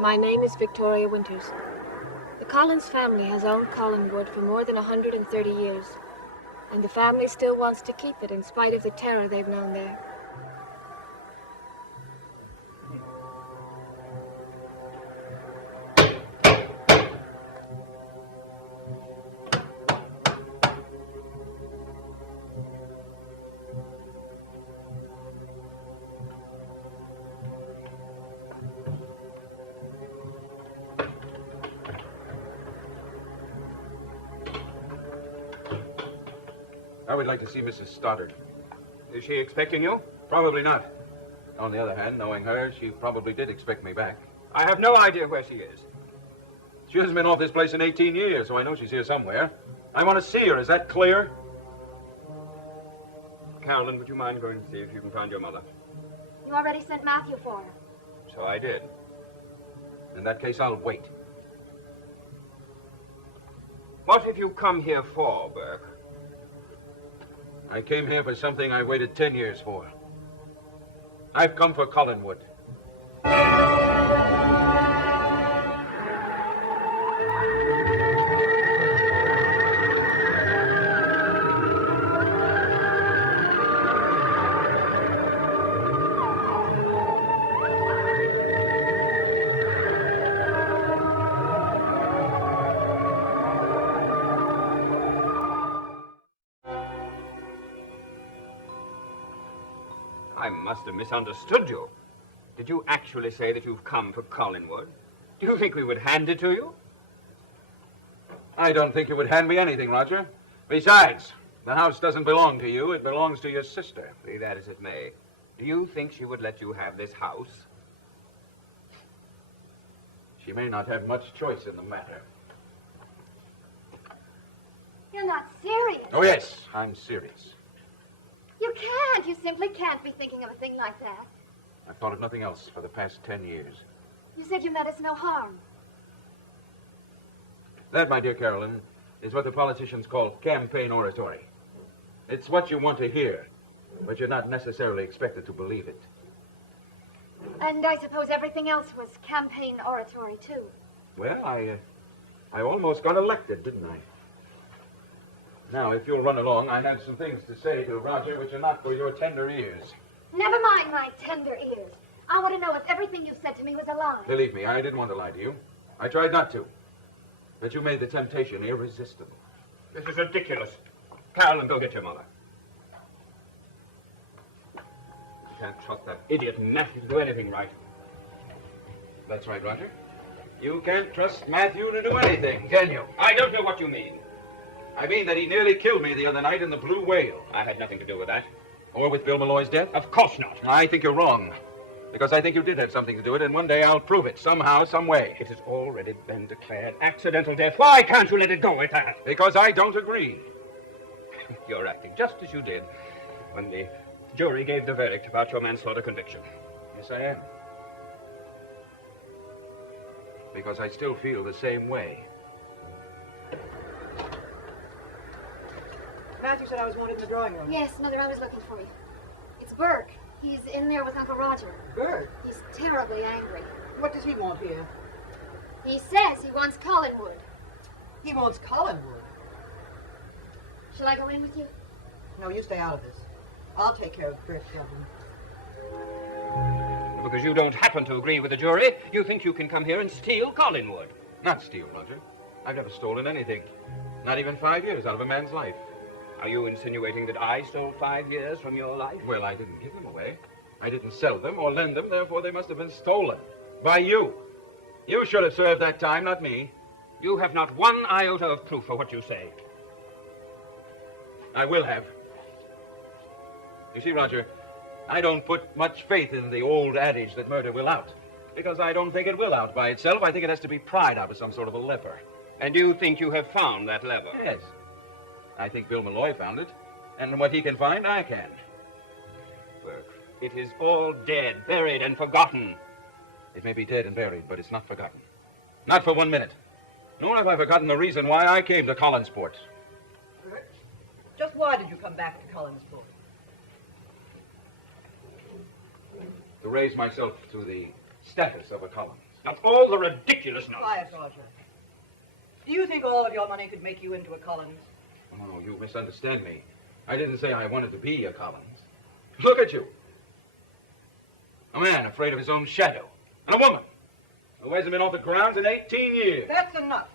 My name is Victoria Winters. The Collins family has owned Collinwood for more than 130 years, and the family still wants to keep it in spite of the terror they've known there. I would like to see Mrs. Stoddard. Is she expecting you? Probably not. On the other hand, knowing her, she probably did expect me back. I have no idea where she is. She hasn't been off this place in 18 years, so I know she's here somewhere. I want to see her. Is that clear? Carolyn, would you mind going to see if you can find your mother? You already sent Matthew for her. So I did. In that case, I'll wait. What have you come here for, Burke? I came here for something I waited 10 years for. I've come for Collinwood. I must have misunderstood you. Did you actually say that you've come for Collinwood? Do you think we would hand it to you? I don't think you would hand me anything, Roger. Besides, the house doesn't belong to you. It belongs to your sister. Be that as it may, do you think she would let you have this house? She may not have much choice in the matter. You're not serious. Oh, yes, I'm serious. You can't. You simply can't be thinking of a thing like that. I've thought of nothing else for the past 10 years. You said you meant us no harm. That, my dear Carolyn, is what the politicians call campaign oratory. It's what you want to hear, but you're not necessarily expected to believe it. And I suppose everything else was campaign oratory, too. Well, I almost got elected, didn't I? Now, if you'll run along, I have some things to say to Roger which are not for your tender ears. Never mind my tender ears. I want to know if everything you said to me was a lie. Believe me, I didn't want to lie to you. I tried not to. But you made the temptation irresistible. This is ridiculous. Carolyn, go get your mother. Can't trust that idiot Matthew to do anything right. That's right, Roger. You can't trust Matthew to do anything, can you? I don't know what you mean. I mean that he nearly killed me the other night in the Blue Whale. I had nothing to do with that. Or with Bill Malloy's death? Of course not. I think you're wrong. Because I think you did have something to do with it, and one day I'll prove it, somehow, some way. It has already been declared accidental death. Why can't you let it go at that? Because I don't agree. You're acting just as you did when the jury gave the verdict about your manslaughter conviction. Yes, I am. Because I still feel the same way. Matthew said I was wanted in the drawing room. Yes, Mother, I was looking for you. It's Burke. He's in there with Uncle Roger. Burke? He's terribly angry. What does he want here? He says he wants Collinwood. He wants Collinwood. Shall I go in with you? No, you stay out of this. I'll take care of the Burke problem. Because you don't happen to agree with the jury, you think you can come here and steal Collinwood. Not steal, Roger. I've never stolen anything. Not even 5 years out of a man's life. Are you insinuating that I stole 5 years from your life? Well, I didn't give them away. I didn't sell them or lend them, therefore they must have been stolen. By you. You should have served that time, not me. You have not one iota of proof for what you say. I will have. You see, Roger, I don't put much faith in the old adage that murder will out. Because I don't think it will out by itself. I think it has to be pried out of some sort of a lever. And you think you have found that lever? Yes. I think Bill Malloy found it. And what he can find, I can. Burke, it is all dead, buried, and forgotten. It may be dead and buried, but it's not forgotten. Not for 1 minute. Nor have I forgotten the reason why I came to Collinsport. Just why did you come back to Collinsport? To raise myself to the status of a Collins. That's all the ridiculous nonsense. Quiet, Roger. Do you think all of your money could make you into a Collins? Oh, you misunderstand me. I didn't say I wanted to be a Collins. Look at you. A man afraid of his own shadow. And a woman who hasn't been off the grounds in 18 years. That's enough.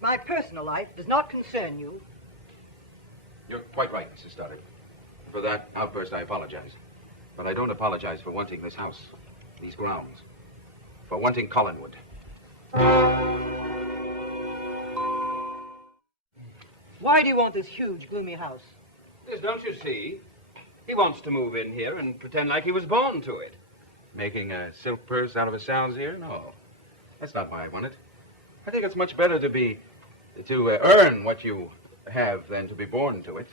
My personal life does not concern you. You're quite right, Mrs. Stoddard. For that outburst, I apologize. But I don't apologize for wanting this house, these grounds, for wanting Collinwood. Why do you want this huge, gloomy house? Yes, don't you see? He wants to move in here and pretend like he was born to it. Making a silk purse out of a sow's ear? No, that's not why I want it. I think it's much better to earn what you have than to be born to it.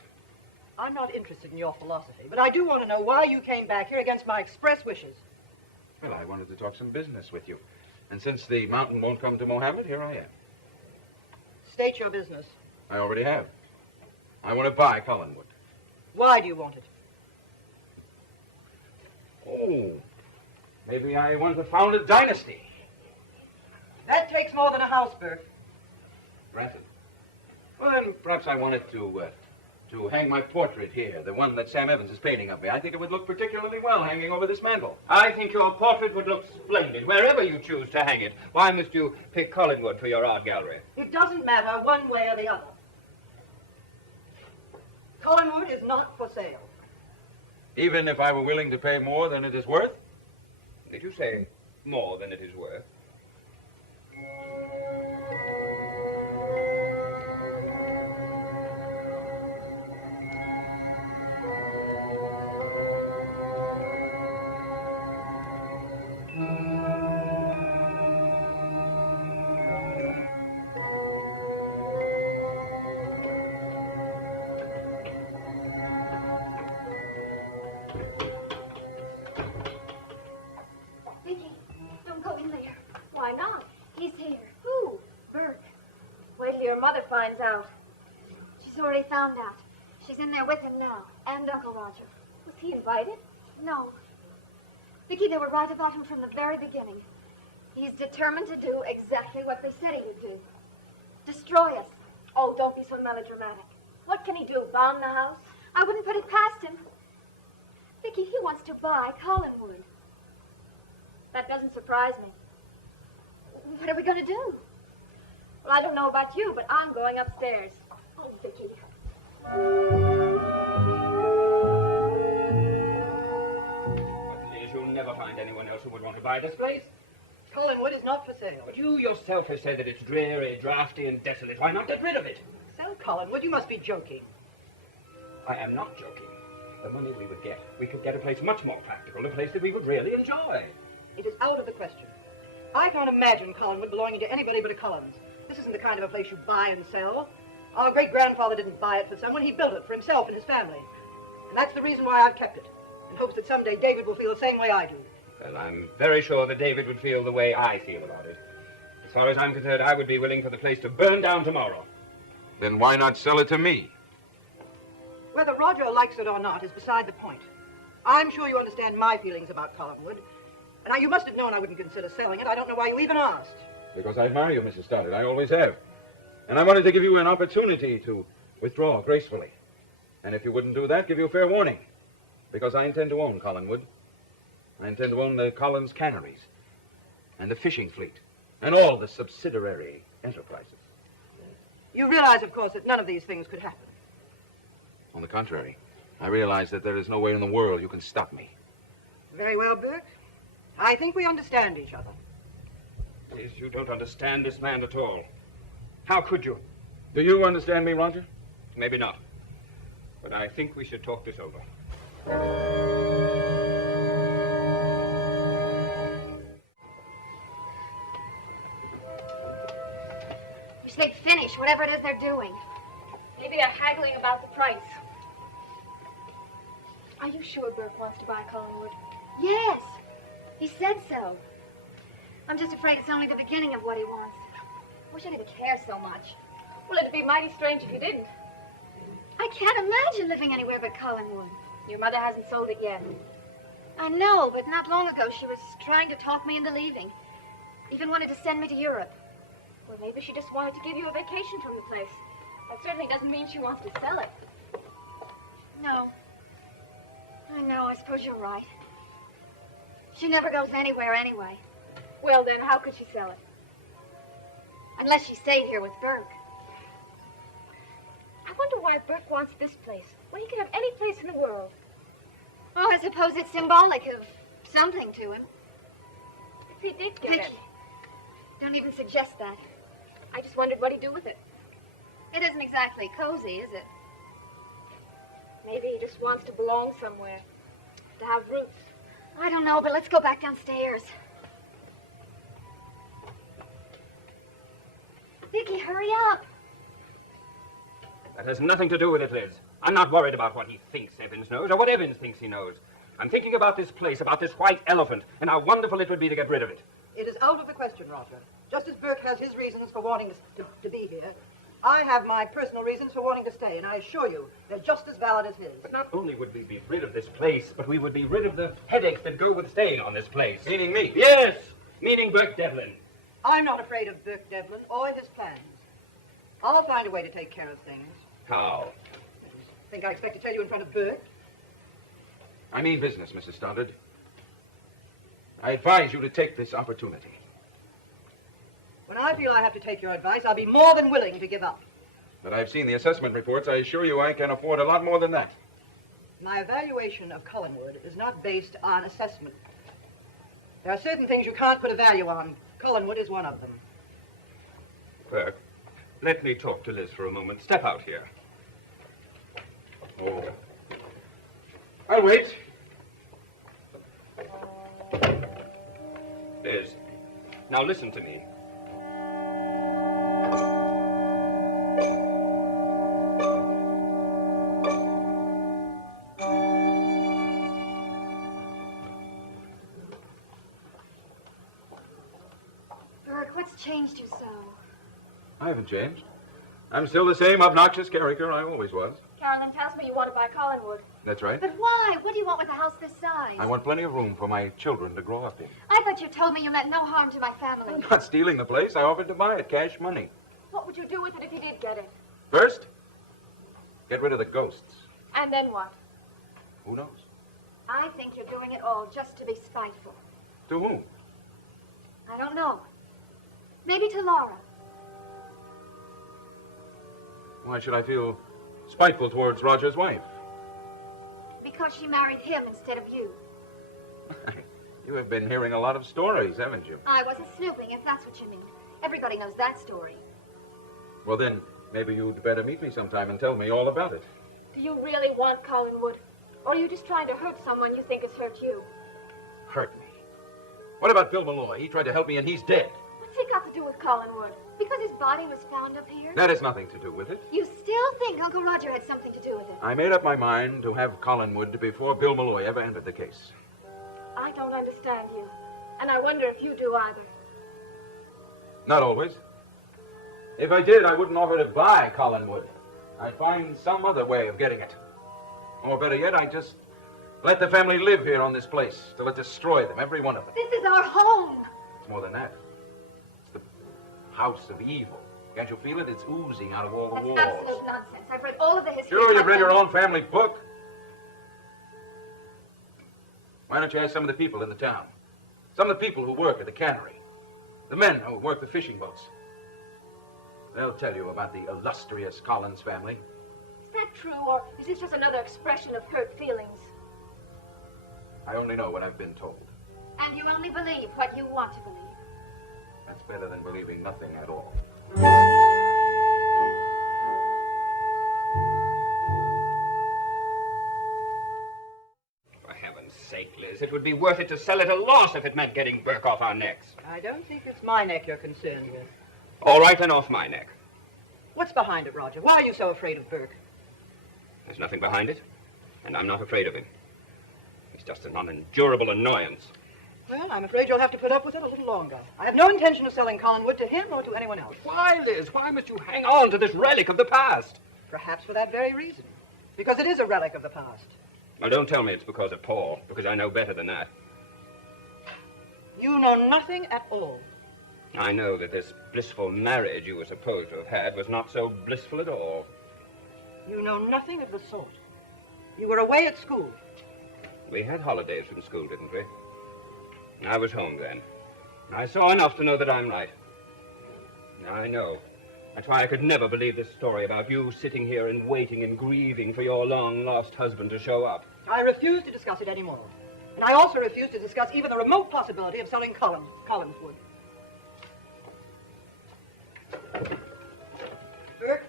I'm not interested in your philosophy, but I do want to know why you came back here against my express wishes. Well, I wanted to talk some business with you. And since the mountain won't come to Mohammed, here I am. State your business. I already have. I want to buy Collinwood. Why do you want it? Oh, maybe I want to found a dynasty. That takes more than a house, Bert. Granted. Well, then perhaps I wanted to hang my portrait here, the one that Sam Evans is painting of me. I think it would look particularly well hanging over this mantel. I think your portrait would look splendid wherever you choose to hang it. Why must you pick Collinwood for your art gallery? It doesn't matter one way or the other. Collinwood is not for sale. Even if I were willing to pay more than it is worth? Did you say more than it is worth? Vicky, don't go in there. Why not? He's here. Who? Bert. Wait till your mother finds out. She's already found out. She's in there with him now. And Uncle Roger. Was he invited? No. Vicky, they were right about him from the very beginning. He's determined to do exactly what they said he would do. Destroy us. Oh, don't be so melodramatic. What can he do? Bomb the house? I wouldn't put it past him. Vicky, he wants to buy Collinwood. That doesn't surprise me. What are we going to do? Well, I don't know about you, but I'm going upstairs. Oh, Vicky. Please, you'll never find anyone else who would want to buy this place. Collinwood is not for sale. But you yourself have said that it's dreary, drafty, and desolate. Why not get rid of it? Sell Collinwood? You must be joking. I am not joking. The money we would get, we could get a place much more practical, a place that we would really enjoy. It is out of the question. I can't imagine Collinwood belonging to anybody but a Collins. This isn't the kind of a place you buy and sell. Our great-grandfather didn't buy it for someone. He built it for himself and his family. And that's the reason why I've kept it, in hopes that someday David will feel the same way I do. Well, I'm very sure that David would feel the way I feel about it. As far as I'm concerned, I would be willing for the place to burn down tomorrow. Then why not sell it to me? Whether Roger likes it or not is beside the point. I'm sure you understand my feelings about Collinwood. And now, you must have known I wouldn't consider selling it. I don't know why you even asked. Because I admire you, Mrs. Stoddard. I always have. And I wanted to give you an opportunity to withdraw gracefully. And if you wouldn't do that, give you a fair warning. Because I intend to own Collinwood. I intend to own the Collins canneries and the fishing fleet and all the subsidiary enterprises. You realize, of course, that none of these things could happen. On the contrary, I realize that there is no way in the world you can stop me. Very well, Bert. I think we understand each other. Please, you don't understand this man at all. How could you? Do you understand me, Roger? Maybe not. But I think we should talk this over. Wish they'd finish whatever it is they're doing. Maybe they're haggling about the price. Are you sure Burke wants to buy Collinwood? Yes. He said so. I'm just afraid it's only the beginning of what he wants. I wish I didn't care so much. Well, it'd be mighty strange if you didn't. I can't imagine living anywhere but Collinwood. Your mother hasn't sold it yet. I know, but not long ago she was trying to talk me into leaving. Even wanted to send me to Europe. Well, maybe she just wanted to give you a vacation from the place. That certainly doesn't mean she wants to sell it. No. I know, I suppose you're right. She never goes anywhere anyway. Well, then, how could she sell it? Unless she stayed here with Burke. I wonder why Burke wants this place, when he could have any place in the world. Oh, I suppose it's symbolic of something to him. If he did get Vicky, it, don't even suggest that. I just wondered what he'd do with it. It isn't exactly cozy, is it? Maybe he just wants to belong somewhere, to have roots. I don't know, but let's go back downstairs. Vicky, hurry up. That has nothing to do with it, Liz. I'm not worried about what he thinks Evans knows, or what Evans thinks he knows. I'm thinking about this place, about this white elephant, and how wonderful it would be to get rid of it. It is out of the question, Roger. Just as Burke has his reasons for wanting to be here, I have my personal reasons for wanting to stay, and I assure you, they're just as valid as his. But not only would we be rid of this place, but we would be rid of the headaches that go with staying on this place. Meaning me? Yes, meaning Burke Devlin. I'm not afraid of Burke Devlin or his plans. I'll find a way to take care of things. How? Think I expect to tell you in front of Burke? I mean business, Mrs. Stoddard. I advise you to take this opportunity. When I feel I have to take your advice, I'll be more than willing to give up. But I've seen the assessment reports. I assure you I can afford a lot more than that. My evaluation of Collinwood is not based on assessment. There are certain things you can't put a value on. Collinwood is one of them. Burke, let me talk to Liz for a moment. Step out here. Oh. I'll wait. Liz, now listen to me. Burke, what's changed you so? I haven't changed. I'm still the same obnoxious character I always was. Carolyn tells me you want to buy Collinwood. That's right. But why? What do you want with a house this size? I want plenty of room for my children to grow up in. I thought you told me you meant no harm to my family. I'm not stealing the place. I offered to buy it, cash money. What would you do with it if you did get it? First, get rid of the ghosts. And then what? Who knows? I think you're doing it all just to be spiteful. To whom? I don't know. Maybe to Laura. Why should I feel spiteful towards Roger's wife? Because she married him instead of you. You have been hearing a lot of stories, haven't you? I wasn't snooping, if that's what you mean. Everybody knows that story. Well, then, maybe you'd better meet me sometime and tell me all about it. Do you really want Collinwood? Or are you just trying to hurt someone you think has hurt you? Hurt me? What about Bill Malloy? He tried to help me and he's dead. What's he got to do with Collinwood? Because his body was found up here? That has nothing to do with it. You still think Uncle Roger had something to do with it? I made up my mind to have Collinwood before Bill Malloy ever entered the case. I don't understand you. And I wonder if you do either. Not always. If I did, I wouldn't offer to buy Collinwood. I'd find some other way of getting it. Or better yet, I'd just let the family live here on this place till it destroy them, every one of them. This is our home. It's more than that. It's the house of evil. Can't you feel it? It's oozing out of all the That's walls. absolute nonsense. I've read all of the history. Sure, you've read your own family book. Why don't you ask some of the people in the town? Some of the people who work at the cannery. The men who work the fishing boats. They'll tell you about the illustrious Collins family. Is that true, or is this just another expression of hurt feelings? I only know what I've been told. And you only believe what you want to believe. That's better than believing nothing at all. For heaven's sake, Liz, it would be worth it to sell at a loss if it meant getting Burke off our necks. I don't think it's my neck you're concerned with. All right, then off my neck. What's behind it, Roger? Why are you so afraid of Burke? There's nothing behind it, and I'm not afraid of him. He's just an unendurable annoyance. Well, I'm afraid you'll have to put up with it a little longer. I have no intention of selling Collinwood to him or to anyone else. Why, Liz? Why must you hang on to this relic of the past? Perhaps for that very reason. Because it is a relic of the past. Now, don't tell me it's because of Paul, because I know better than that. You know nothing at all. I know that this blissful marriage you were supposed to have had was not so blissful at all. You know nothing of the sort. You were away at school. We had holidays from school, didn't we? I was home then. I saw enough to know that I'm right. I know. That's why I could never believe this story about you sitting here and waiting and grieving for your long-lost husband to show up. I refuse to discuss it anymore. And I also refuse to discuss even the remote possibility of selling Collinswood. Burke,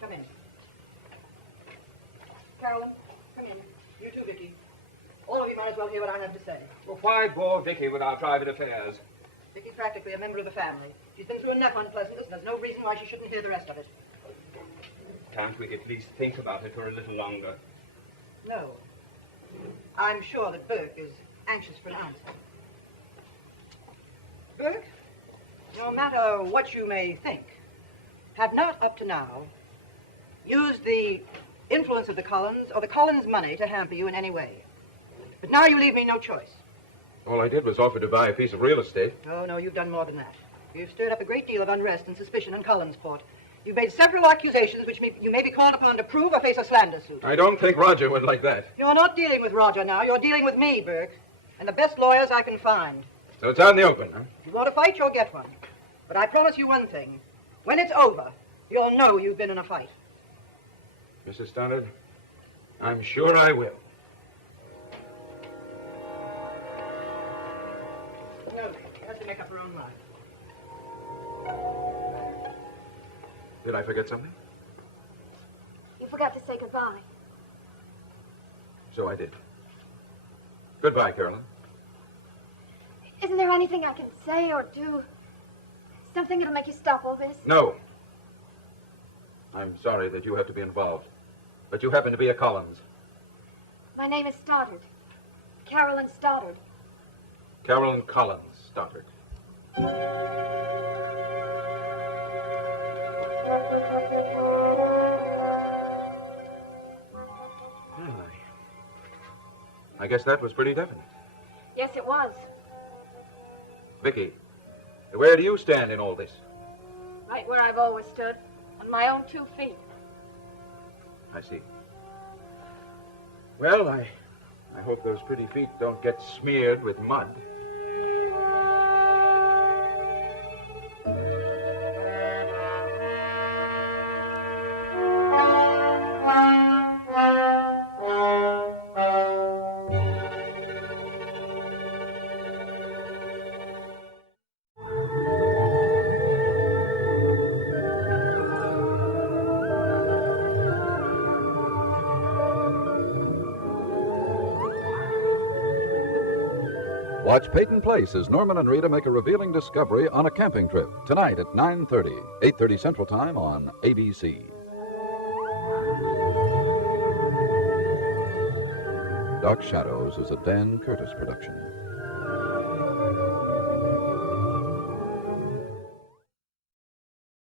come in. Carolyn, come in. You too, Vicky. All of you might as well hear what I have to say. Well, why bore Vicky with our private affairs? Vicky's practically a member of the family. She's been through enough unpleasantness, and there's no reason why she shouldn't hear the rest of it. Can't we at least think about it for a little longer? No. I'm sure that Burke is anxious for an answer. Burke, no matter what you may think, have not up to now used the influence of the Collins or the Collins money to hamper you in any way. But now you leave me no choice. All I did was offer to buy a piece of real estate. Oh, no, you've done more than that. You've stirred up a great deal of unrest and suspicion in Collinsport. You've made several accusations which you may be called upon to prove or face a slander suit. I don't think Roger would like that. You're not dealing with Roger now. You're dealing with me, Burke, and the best lawyers I can find. So it's out in the open, huh? If you want to fight, you'll get one. But I promise you one thing. When it's over, you'll know you've been in a fight. Mrs. Stoddard, I'm sure I will. No, she has to make up her own mind. Did I forget something? You forgot to say goodbye. So I did. Goodbye, Carolyn. Isn't there anything I can say or do? Something that'll make you stop all this? No. I'm sorry that you have to be involved. But you happen to be a Collins. My name is Stoddard. Carolyn Stoddard. Carolyn Collins Stoddard. Well, I guess that was pretty definite. Yes, it was. Vicky, where do you stand in all this? Right where I've always stood. On my own 2 feet. I see. Well, I hope those pretty feet don't get smeared with mud. Watch Peyton Place as Norman and Rita make a revealing discovery on a camping trip tonight at 9:30, 8:30 Central Time on ABC. Dark Shadows is a Dan Curtis production.